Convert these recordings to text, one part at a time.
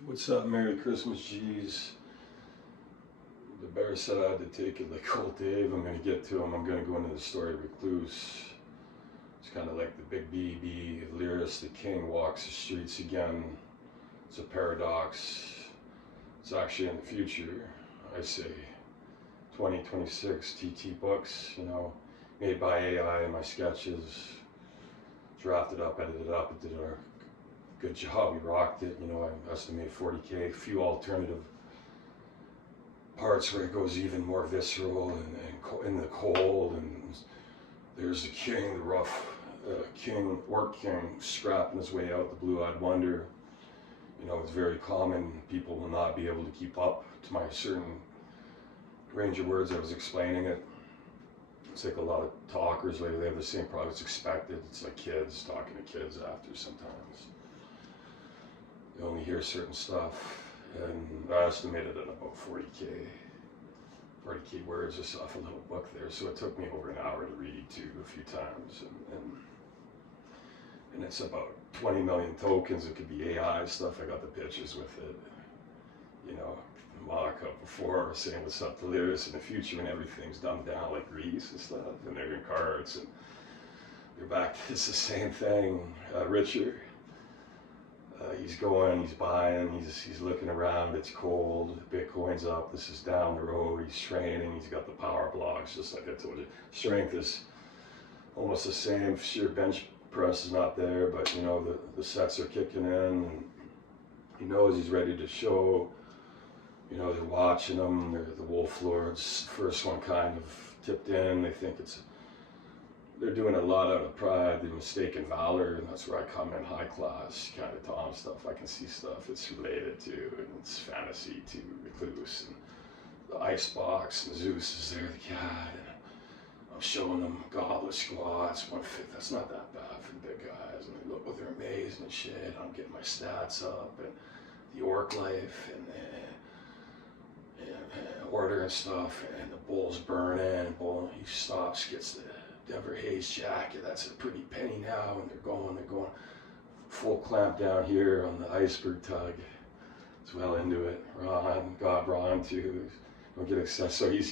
What's up? Merry Christmas, G's. The bear said I had to take it like old Dave. I'm going to get to him. I'm going to go into the story of Recluse. It's kind of like the big BB Lyris, the king walks the streets again. It's a paradox. It's actually in the future. I say 2026 TT books, made by AI in my sketches. Drafted up, edited up, it did a good job. We rocked it. I estimate 40K. A few alternative parts where it goes even more visceral and in the cold. And there's the king, the rough orc king, scrapping his way out, the blue-eyed wonder. It's very common. People will not be able to keep up to my certain range of words. I was explaining it. It's like a lot of talkers lately, they have the same problem. It's expected. It's like kids talking to kids after sometimes. You only hear certain stuff, and I estimated at about 40K words just off a little book there. So it took me over an hour to read too, a few times, and it's about 20 million tokens. It could be AI stuff. I got the pictures with it. Mock-up before saying what's up to Lyris in the future, and everything's dumbed down like Greece and stuff, and they're in cards, and they're back. It's the same thing. Richard. He's buying, he's looking around, it's cold, Bitcoin's up, this is down the road, he's training, he's got the power blocks, just like I told you. Strength is almost the same, sheer bench press is not there, but the sets are kicking in, and he knows he's ready to show. They're watching him, the Wolf Lords, first one kind of tipped in, they think they're doing a lot out of pride, the mistaken valor, and that's where I come in, high class, kind of Tom stuff. I can see stuff it's related to, and it's fantasy to Recluse, and the icebox, and Zeus is there, the cat, and I'm showing them goblet squats, 1/5, that's not that bad for the big guys, and they look, they're amazed and shit, I'm getting my stats up, and the orc life, and order and stuff, and the bull's burning, he stops, gets the Denver Hayes jacket, that's a pretty penny now, and they're going full clamp down here on the iceberg tug. It's well into it. Ron too, don't get excess. So we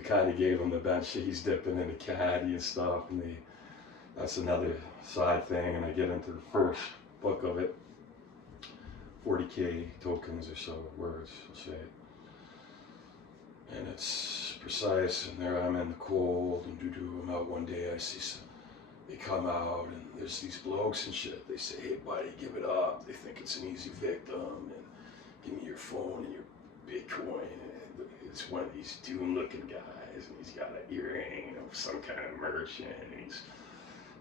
kind of gave him the bench, he's dipping in the caddy and stuff, and that's another side thing, and I get into the first book of it, 40K tokens or so, words, I'll say it. And it's precise, and there I'm in the cold, and I'm out one day, I see they come out, and there's these blokes and shit, they say, hey buddy, give it up, they think it's an easy victim, and give me your phone and your Bitcoin, and it's one of these doom looking guys, and he's got an earring of some kind of merchant, and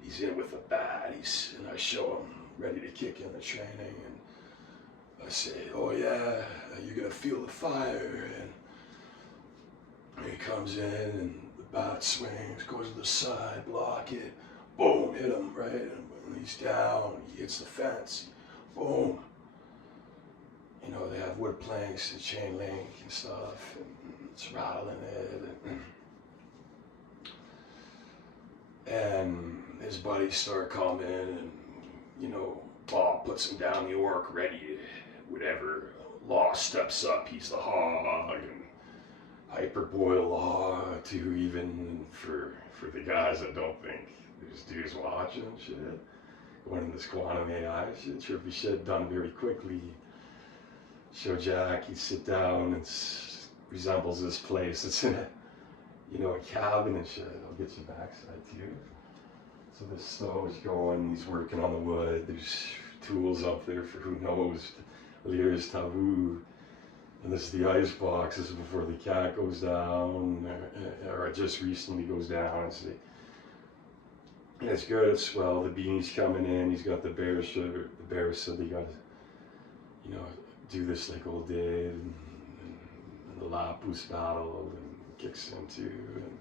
he's in with a bat, and I show him, ready to kick in the training, and I say, oh yeah, you're gonna feel the fire, and he comes in, and the bat swings, goes to the side, block it, boom, hit him, right? And when he's down, he hits the fence, boom. They have wood planks and chain link and stuff, and it's rattling it. And his buddies start coming, and, Bob puts him down, the orc, ready, whatever. Law steps up, he's the hog, and hyperboil law too, even for the guys that don't think there's dudes watching and shit. Going in this quantum AI shit, trippy shit, done very quickly. Show Jack, he'd sit down, and resembles this place. It's in a cabin and shit. I'll get you backside too. So this stove is going, he's working on the wood, there's tools up there for who knows, Lyris taboo. And this is the ice box. This is before the cat goes down, or just recently goes down. And it's good. It's swell. The beans coming in. He's got the bear shirt. The bear said they got to, do this like old Dave, and the Lapus battle, and kicks into. And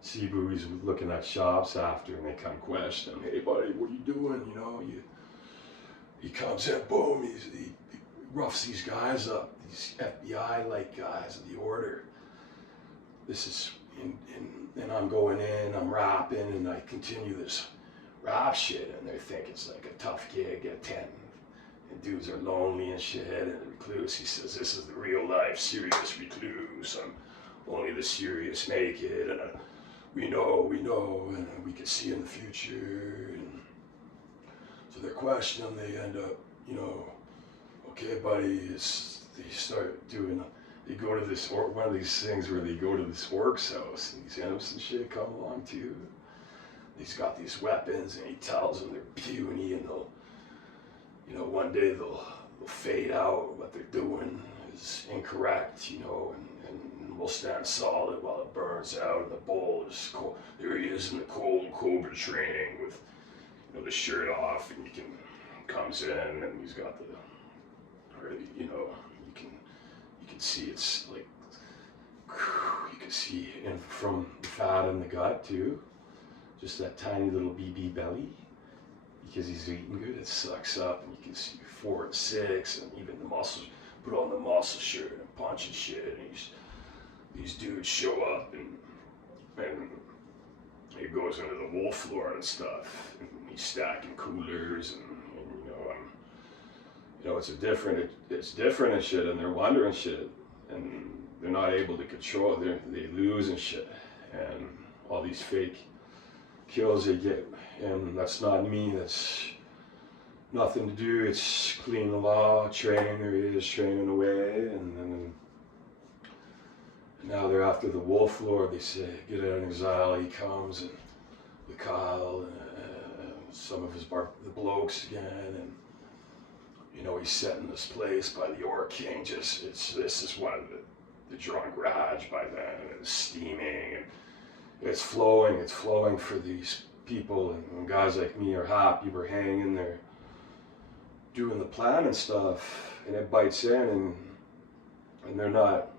Cebu, he's looking at shops after, and they come question him. Hey buddy, what are you doing? He comes in, boom. He roughs these guys up, these FBI-like guys of the order. This is, and I'm going in, I'm rapping, and I continue this rap shit, and they think it's like a tough gig at 10 dudes are lonely and shit, and the recluse, he says, this is the real life, serious recluse, and only the serious make it, and we know, and we can see in the future, and so they're questioning, they end up, okay, buddy, they start doing, they go to this, or one of these things where they go to this orc's house, and these innocent shit come along too. He's got these weapons, and he tells them they're puny, and they'll, one day they'll fade out. What they're doing is incorrect, and we'll stand solid while it burns out, and the bull is cold. There he is in the cold cobra training with, the shirt off, and comes in, and he's got you can see it's like, you can see in from the fat in the gut too. Just that tiny little BB belly, because he's eating good, it sucks up, and you can see 4 and 6, and even the muscles, put on the muscle shirt and punch and shit, and these dudes show up, and he goes into the wolf floor and stuff, and he's stacking coolers, and it's different and shit, and they're wondering shit, and they're not able to control it, they lose and shit, and all these fake kills they get, and that's not me, that's nothing to do, it's clean the law, training, there he is training away, and then now they're after the wolf lord, they say, get out of exile, he comes, and with Kyle, some of the blokes again, and he's setting this place by the Orc King, this is one of the drunk garage by then, and it's steaming, and it's flowing for these people, and guys like me are happy, we're hanging there, doing the plan and stuff, and it bites in, and they're not,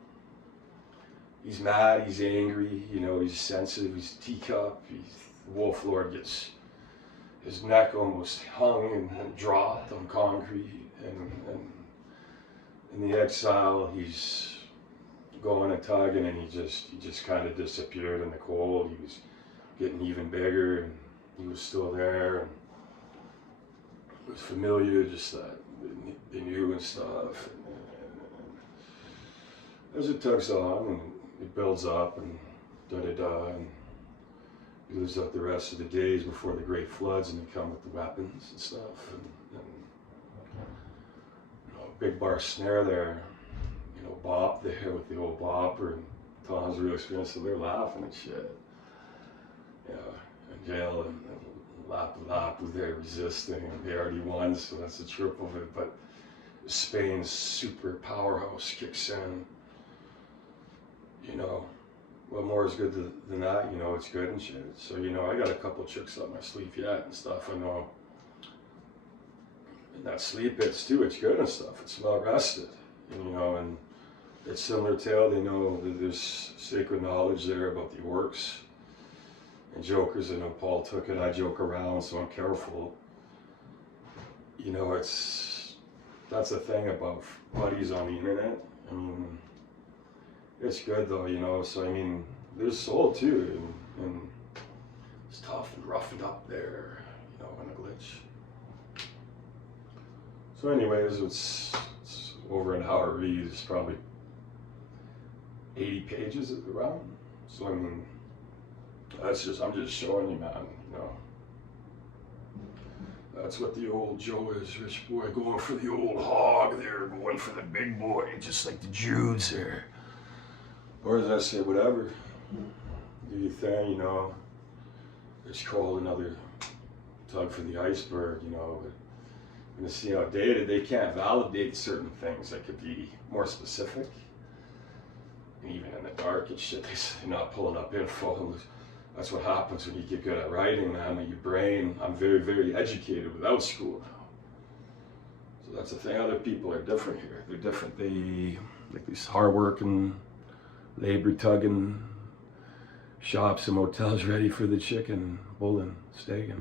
he's mad, he's angry, he's sensitive, he's teacup, the wolf lord gets his neck almost hung and dropped on concrete, and in the exile he's going and tugging, and he just kind of disappeared in the cold. He was getting even bigger, and he was still there, and it was familiar, just that they knew and stuff, and as it tugs on and it builds up and and he lives out the rest of the days before the great floods, and they come with the weapons and stuff, and big bar snare there, Bop there with the old bopper, and Tom's real experience, so they're laughing and shit. In jail, and lap with their resisting, and they already won, so that's the triple of it, but Spain's super powerhouse kicks in, what more is good than that, it's good and shit, so I got a couple tricks up my sleeve yet and stuff, I know, and that sleep hits too, it's good and stuff, it's well rested, and it's similar tale, they know that there's sacred knowledge there about the orcs and jokers. I know Paul took it, I joke around, so I'm careful. That's the thing about buddies on the internet. It's good though, so there's soul too, and it's tough and roughened up there, in a glitch. So anyways, it's over an hour read, it's probably 80 pages around, so I'm just showing you, man, that's what the old Joe is, rich boy, going for the old hog there, going for the big boy, just like the Jews there, or as I say, whatever, do your thing, it's called another tug for the iceberg, but to see how dated, they can't validate certain things that could be more specific. Even in the dark and shit, they're not pulling up info. That's what happens when you get good at writing, man. Your brain, I'm very, very educated without school now. So that's the thing, other people are different here. They're different. They, like these hard-working, labor-tugging shops and motels ready for the chicken, bull and steak.